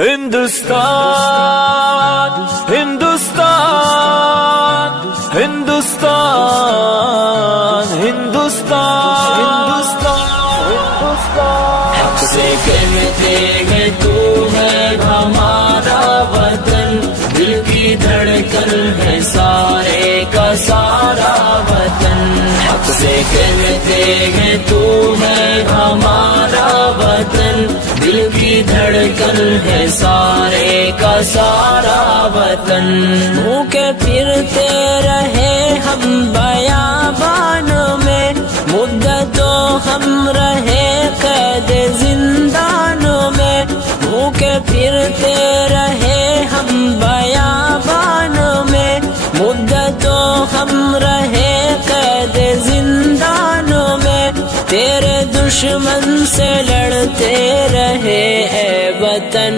ہندوستان ہندوستان ہندوستان ہندوستان حق سے کہتے ہیں تو ہے ہمارا وطن، دل کی دھڑکن ہے سارے کا سارا وطن۔ حق سے کہتے ہیں تو ہے ہمارا وطن، دل کی دھڑکن ہے سارے کا سارا وطن۔ بھوکے پھرتے رہے ہم بیابان میں، مدتوں ہم رہے قید زندانوں میں۔ بھوکے پھرتے رہے ہم بیابان میں، مدتوں ہم رہے قید زندانوں میں۔ تیرے دشمن سے لڑتے رہے اے وطن،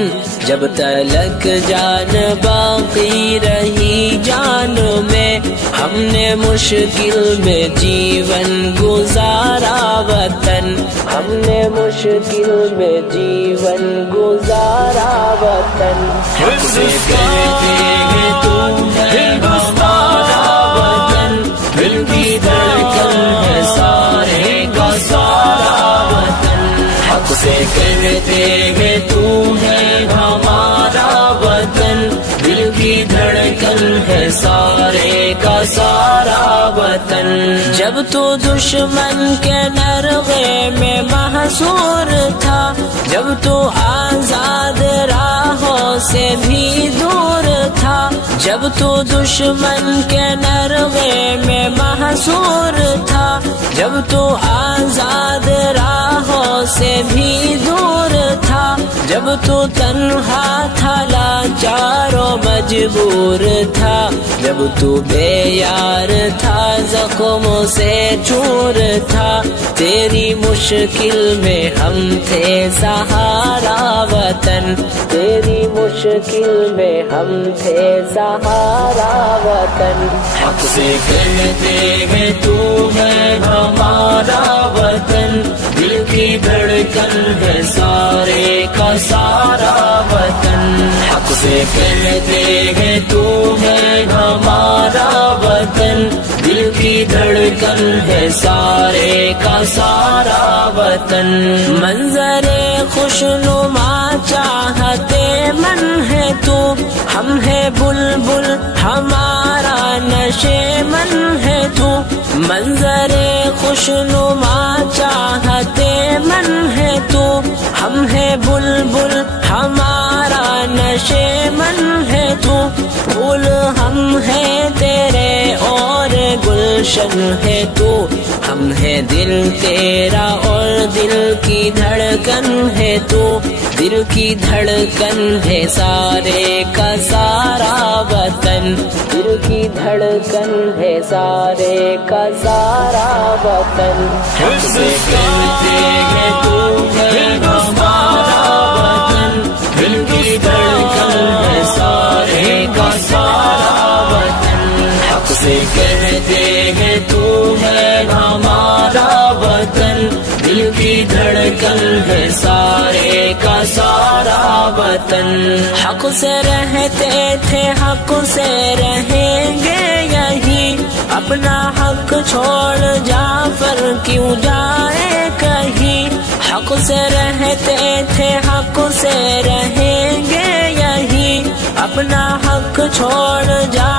جب تلک جان باقی رہی جان میں۔ ہم نے مشکل میں جیون گزارا وطن، ہم نے مشکل میں جیون گزارا وطن۔ حق سے کہتے ہیں تو ہے ہمارا وطن، دل کی دھڑکن ہے سارے کا سارا وطن۔ حق سے کہتے ہیں تو ہے ہمارا وطن، دل کی دھڑکن ہے سارے کا سارا وطن۔ جب تو دشمن کے نرغے میں محصور تھا، جب تو آزاد راہوں سے بھی دور تھا، جب تو دشمن کے نرغے میں محصور تھا، جب تو آزاد راہوں سے بھی دور تھا، جب تو تنہا تھا لاچار و مجبور تھا، جب تو بے یار تھا زخموں سے چور تھا، تیری مشکل میں ہم تھے سہارا وطن، تیری مشکل میں ہم تھے سہارا وطن۔ حق سے کہتے ہیں تو ہے ہمارا وطن، دل کی دھڑکن ہے سارے کا سارا وطن۔ حق سے کہتے ہیں تو ہے ہمارا وطن، دل کی دھڑکن ہے سارے کا سارا وطن۔ منظر خوشنما چاہتے من ہے تو، ہم ہے بلبل ہمارا نشے من ہے تو۔ منظر خوشنما چاہتے من ہے تو، ہم ہے بلبل ہمارا نشے من ہے تو۔ پھول ہم ہے تیرے اور گلشن ہے تو، ہم ہے دل تیرا اور دل کی دھڑکن ہے تو۔ دل کی دھڑکن ہے سارے کا سارا وطن، دل کی دھڑکن ہے سارے کا سارا وطن۔ حق سے کہتے ہیں تو ہے ہمارا وطن، دل کی دھڑکن ہے سارے کا سارا وطن۔ حق سے کہتے ہیں تو ہے ہمارا وطن، دل کی دھڑکن ہے سارے کا سارا وطن۔ حق سے رہتے تھے حق سے رہیں گے یہی، اپنا حق چھوڑ جعفر کیوں جائے کہیں۔ حق سے رہتے تھے حق سے رہیں گے یہی، اپنا حق چھوڑ جا